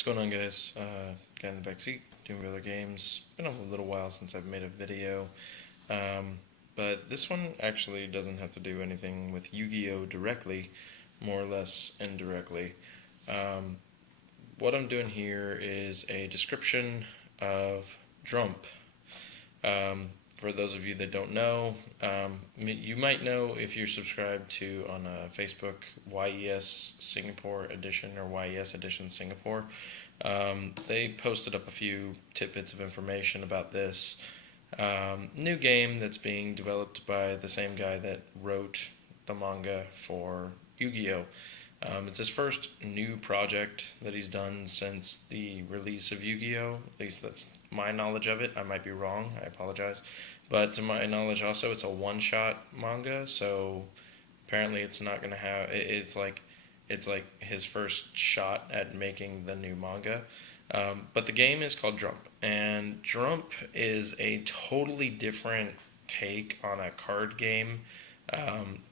What's going on, guys? Guy in the backseat, doing regular games. Been a little while since I've made a video, um, but this one actually doesn't have to do anything with Yu-Gi-Oh directly, more or less indirectly. Um, what I'm doing here is a description of Drump. For those of you that don't know, you might know if you're subscribed to on Facebook YES Singapore Edition or YES Edition Singapore. They posted up a few tidbits of information about this new game that's being developed by the same guy that wrote the manga for Yu-Gi-Oh! It's his first new project that he's done since the release of Yu-Gi-Oh! At least that's my knowledge of it. I might be wrong. I apologize. But to my knowledge, also, it's a one-shot manga, so apparently it's not going to have... It's like his first shot at making the new manga. But the game is called Drump, and Drump is a totally different take on a card game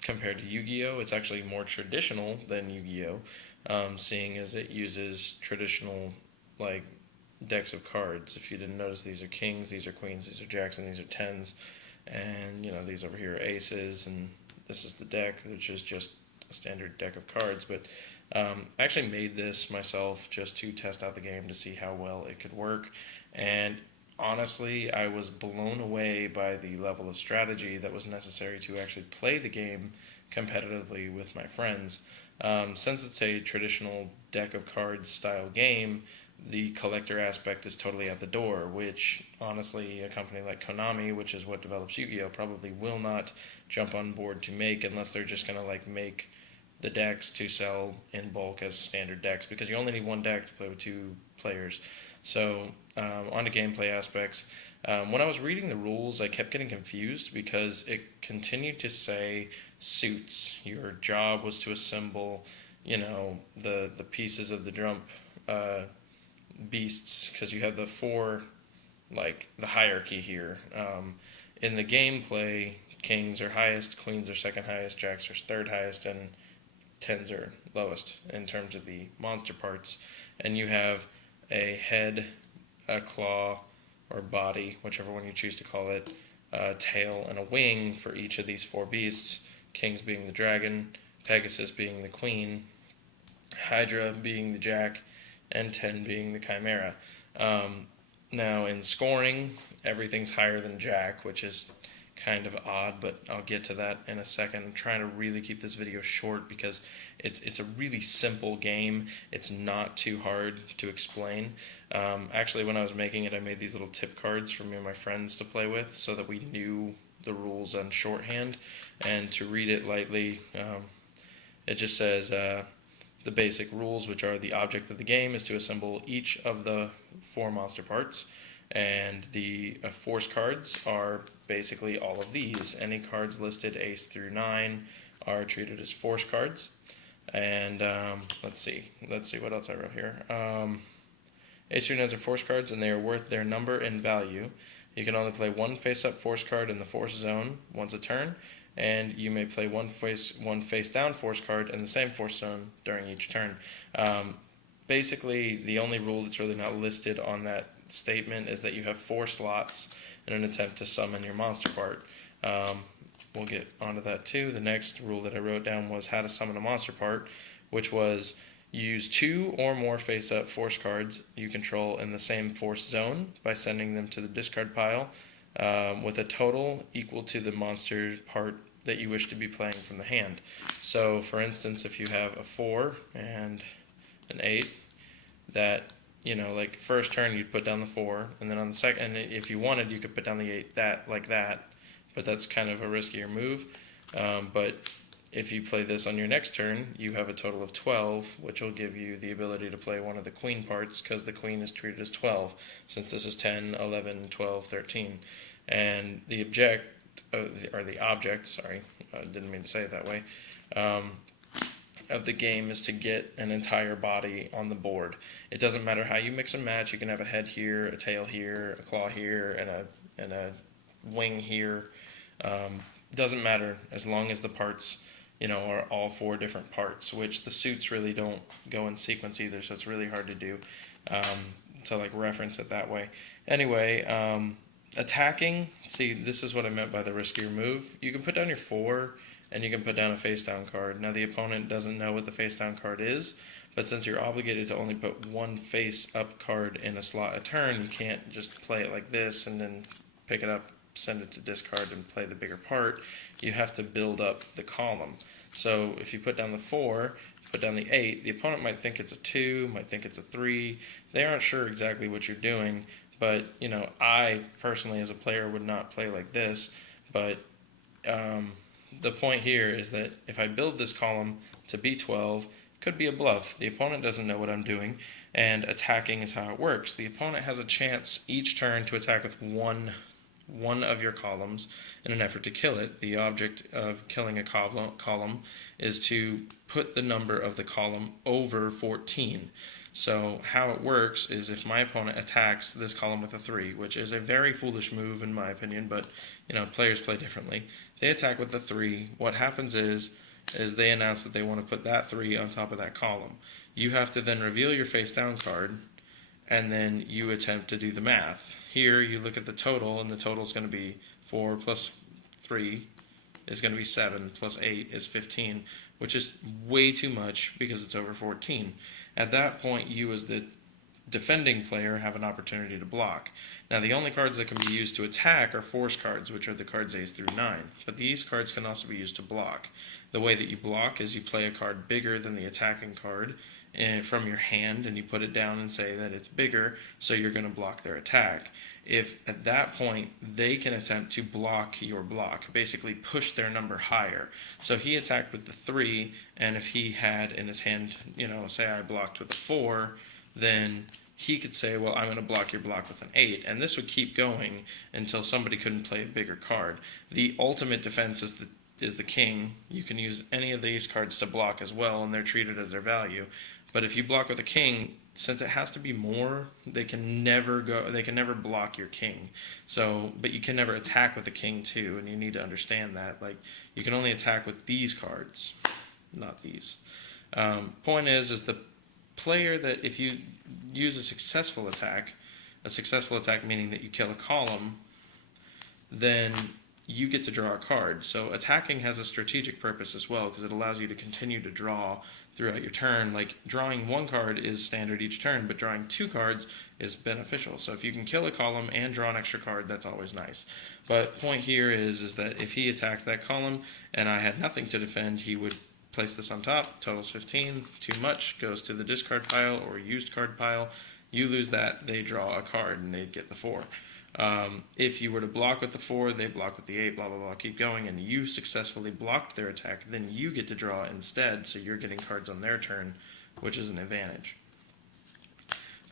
compared to Yu-Gi-Oh. It's actually more traditional than Yu-Gi-Oh, seeing as it uses traditional like decks of cards. If you didn't notice, these are kings, these are queens, these are jacks, and these are tens, and these over here are aces, and this is the deck, which is just a standard deck of cards. But I actually made this myself just to test out the game to see how well it could work, and honestly, I was blown away by the level of strategy that was necessary to actually play the game competitively with my friends. Since it's a traditional deck of cards style game, the collector aspect is totally at the door, which honestly a company like Konami, which is what develops Yu-Gi-Oh, probably will not jump on board to make unless they're just going to make the decks to sell in bulk as standard decks, because you only need one deck to play with two players. So on to gameplay aspects. When I was reading the rules, I kept getting confused because it continued to say suits. Your job was to assemble, the pieces of the Drump beasts, because you have the four, the hierarchy here. In the gameplay, kings are highest, queens are second highest, jacks are third highest, and tens are lowest in terms of the monster parts. And you have a head, a claw, or body, whichever one you choose to call it, a tail, and a wing for each of these four beasts. Kings being the dragon, Pegasus being the queen, Hydra being the jack, and 10 being the chimera. Now, in scoring, everything's higher than jack, which is kind of odd, but I'll get to that in a second. I'm trying to really keep this video short because it's a really simple game. It's not too hard to explain. Actually, when I was making it, I made these little tip cards for me and my friends to play with so that we knew the rules on shorthand. And to read it lightly, it just says the basic rules, which are: the object of the game is to assemble each of the four monster parts. And the force cards are basically all of these. Any cards listed ace through 9 are treated as force cards. And let's see what else I wrote here. Ace through 9s are force cards, and they are worth their number and value. You can only play one face-up force card in the force zone once a turn, and you may play one face-down force card in the same force zone during each turn. Basically, the only rule that's really not listed on that statement is that you have 4 slots in an attempt to summon your monster part. We'll get onto that too. The next rule that I wrote down was how to summon a monster part, which was use 2 or more face-up force cards you control in the same force zone by sending them to the discard pile with a total equal to the monster part that you wish to be playing from the hand. So, for instance, if you have a 4 and an 8, that first turn you'd put down the 4, and then on the second, if you wanted, you could put down the 8 like that, but that's kind of a riskier move. But if you play this on your next turn, you have a total of 12, which will give you the ability to play one of the queen parts, because the queen is treated as 12, since this is 10, 11, 12, 13. And the object, sorry, I didn't mean to say it that way, of the game is to get an entire body on the board. It doesn't matter how you mix and match. You can have a head here, a tail here, a claw here, and a wing here. Doesn't matter as long as the parts are all four different parts, which the suits really don't go in sequence either, so it's really hard to do, to like reference it that way. Anyway, attacking, see, this is what I meant by the riskier move. You can put down your 4, and you can put down a face down card. Now the opponent doesn't know what the face down card is, but since you're obligated to only put one face up card in a slot a turn, you can't just play it like this and then pick it up, send it to discard, and play the bigger part. You have to build up the column. So if you put down the 4, put down the 8, the opponent might think it's a 2, might think it's a 3. They aren't sure exactly what you're doing, but I personally as a player would not play like this. But the point here is that if I build this column to B12, it could be a bluff. The opponent doesn't know what I'm doing, and attacking is how it works. The opponent has a chance each turn to attack with one of your columns in an effort to kill it. The object of killing a column is to put the number of the column over 14. So how it works is if my opponent attacks this column with a 3, which is a very foolish move in my opinion, but players play differently. They attack with the 3. What happens is they announce that they want to put that 3 on top of that column. You have to then reveal your face down card, and then you attempt to do the math. Here you look at the total, and the total is going to be 4 plus 3 is going to be 7, plus 8 is 15, which is way too much because it's over 14. At that point, you as the defending player have an opportunity to block. Now the only cards that can be used to attack are force cards, which are the cards A's through 9, but these cards can also be used to block. The way that you block is you play a card bigger than the attacking card from your hand, and you put it down and say that it's bigger, so you're going to block their attack. If at that point they can attempt to block your block, basically push their number higher. So he attacked with the 3, and if he had in his hand, say I blocked with a 4, then he could say, well, I'm going to block your block with an 8, and this would keep going until somebody couldn't play a bigger card. The ultimate defense is the king. You can use any of these cards to block as well, and they're treated as their value. But if you block with a king, since it has to be more, they can never block your king. So, but you can never attack with the king too, and you need to understand that. Like, you can only attack with these cards, not these. Point is the player that if you use a successful attack meaning that you kill a column, then you get to draw a card. So attacking has a strategic purpose as well, because it allows you to continue to draw throughout your turn. Like, drawing one card is standard each turn, but drawing 2 cards is beneficial. So if you can kill a column and draw an extra card, that's always nice. But point here is that if he attacked that column and I had nothing to defend, he would place this on top. Totals 15. Too much goes to the discard pile or used card pile. You lose that, they draw a card, and they get the 4. If you were to block with the 4, they block with the 8, blah, blah, blah, keep going, and you successfully blocked their attack, then you get to draw instead, so you're getting cards on their turn, which is an advantage.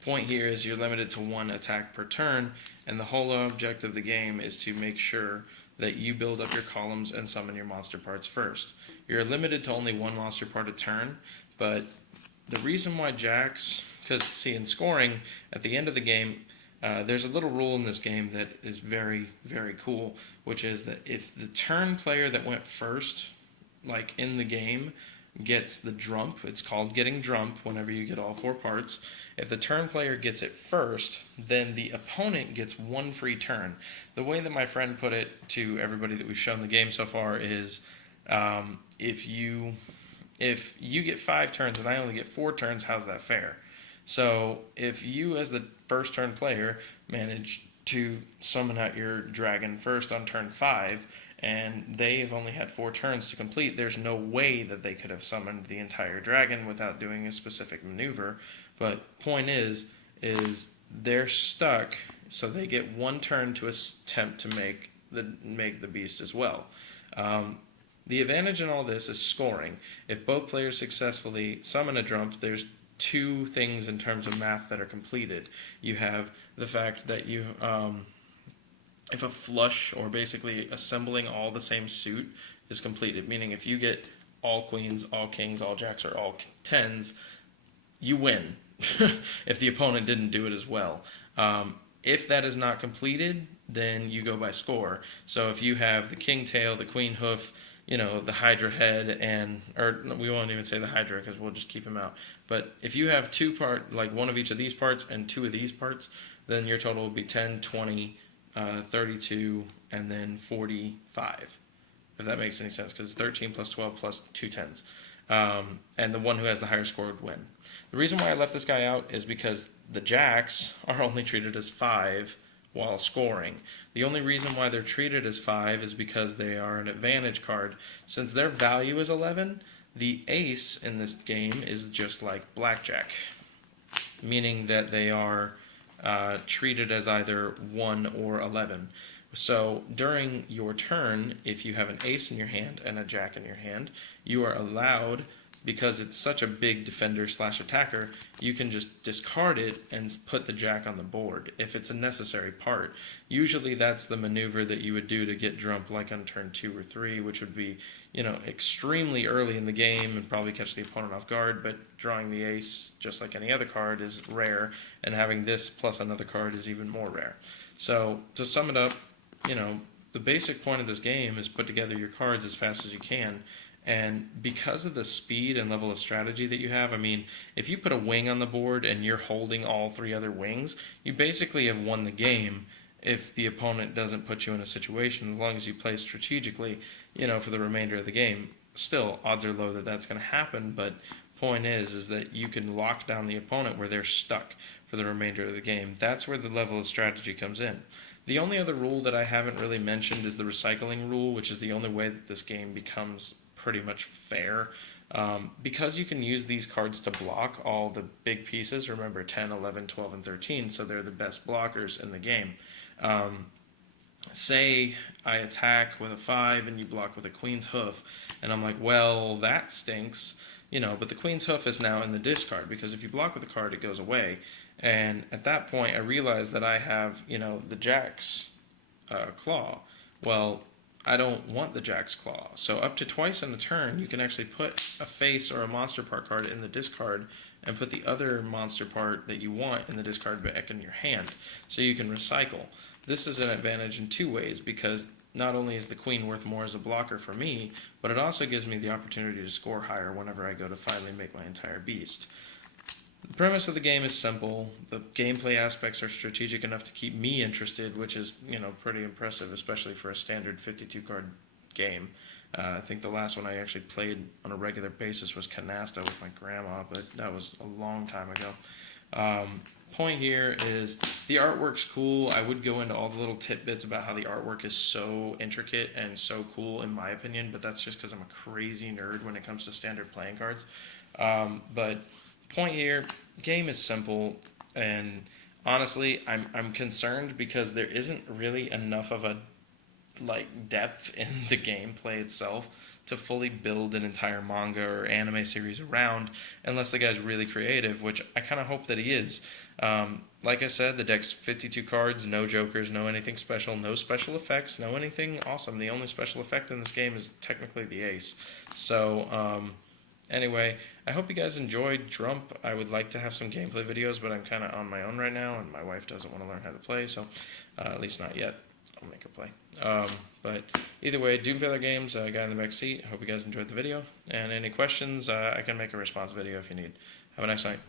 Point here is you're limited to 1 attack per turn, and the whole object of the game is to make sure that you build up your columns and summon your monster parts first. You're limited to only 1 monster part a turn, but the reason why jacks, because see, in scoring, at the end of the game, there's a little rule in this game that is very, very cool, which is that if the turn player that went first, like in the game, gets the Drump, it's called getting Drump whenever you get all 4 parts. If the turn player gets it first, then the opponent gets 1 free turn. The way that my friend put it to everybody that we've shown the game so far is if you get 5 turns and I only get 4 turns, how's that fair? So if you as the first turn player manage to summon out your dragon first on turn 5 and they've only had 4 turns to complete, there's no way that they could have summoned the entire dragon without doing a specific maneuver. But point is they're stuck, so they get 1 turn to attempt to make the beast as well. The advantage in all this is scoring. If both players successfully summon a Drump, there's 2 things in terms of math that are completed. You have the fact that you, if a flush, or basically assembling all the same suit, is completed, meaning if you get all queens, all kings, all jacks, or all 10s, you win. If the opponent didn't do it as well. If that is not completed, then you go by score. So if you have the king tail, the queen hoof, the Hydra head or we won't even say the Hydra because we'll just keep him out. But if you have like one of each of these parts and two of these parts, then your total will be 10, 20, 32, and then 45. If that makes any sense, because it's 13 plus 12 plus two tens. And the one who has the higher score would win. The reason why I left this guy out is because the jacks are only treated as 5 while scoring. The only reason why they're treated as 5 is because they are an advantage card. Since their value is 11, the ace in this game is just like blackjack, meaning that they are treated as either 1 or 11. So during your turn, if you have an ace in your hand and a jack in your hand, you are allowed, because it's such a big defender / attacker, you can just discard it and put the jack on the board if it's a necessary part. Usually that's the maneuver that you would do to get Drump like on turn 2 or 3, which would be, extremely early in the game and probably catch the opponent off guard, but drawing the ace, just like any other card, is rare, and having this plus another card is even more rare. So to sum it up, the basic point of this game is put together your cards as fast as you can. And because of the speed and level of strategy that you have, if you put a wing on the board and you're holding all 3 other wings, you basically have won the game if the opponent doesn't put you in a situation, as long as you play strategically, for the remainder of the game. Still, odds are low that that's going to happen, but point is that you can lock down the opponent where they're stuck for the remainder of the game. That's where the level of strategy comes in. The only other rule that I haven't really mentioned is the recycling rule, which is the only way that this game becomes pretty much fair. Because you can use these cards to block all the big pieces, remember 10, 11, 12, and 13, so they're the best blockers in the game. Say I attack with a 5 and you block with a queen's hoof, and I'm like, well, that stinks, but the queen's hoof is now in the discard, because if you block with a card, it goes away. And at that point, I realize that I have, the jack's claw. Well, I don't want the jack's claw. So up to twice in a turn, you can actually put a face or a monster part card in the discard and put the other monster part that you want in the discard back in your hand. So you can recycle. This is an advantage in 2 ways, because not only is the queen worth more as a blocker for me, but it also gives me the opportunity to score higher whenever I go to finally make my entire beast. The premise of the game is simple. The gameplay aspects are strategic enough to keep me interested, which is, pretty impressive, especially for a standard 52-card game. I think the last one I actually played on a regular basis was Canasta with my grandma, but that was a long time ago. Point here is the artwork's cool. I would go into all the little tidbits about how the artwork is so intricate and so cool, in my opinion, but that's just because I'm a crazy nerd when it comes to standard playing cards. But point here, game is simple, and honestly, I'm concerned because there isn't really enough of a depth in the gameplay itself to fully build an entire manga or anime series around, unless the guy's really creative, which I kind of hope that he is. Like I said, the deck's 52 cards, no jokers, no anything special, no special effects, no anything awesome. The only special effect in this game is technically the ace. So, anyway, I hope you guys enjoyed Drump. I would like to have some gameplay videos, but I'm kind of on my own right now, and my wife doesn't want to learn how to play, so at least not yet. I'll make her play. But either way, Doom Failure Games, guy in the back seat. I hope you guys enjoyed the video. And any questions, I can make a response video if you need. Have a nice night.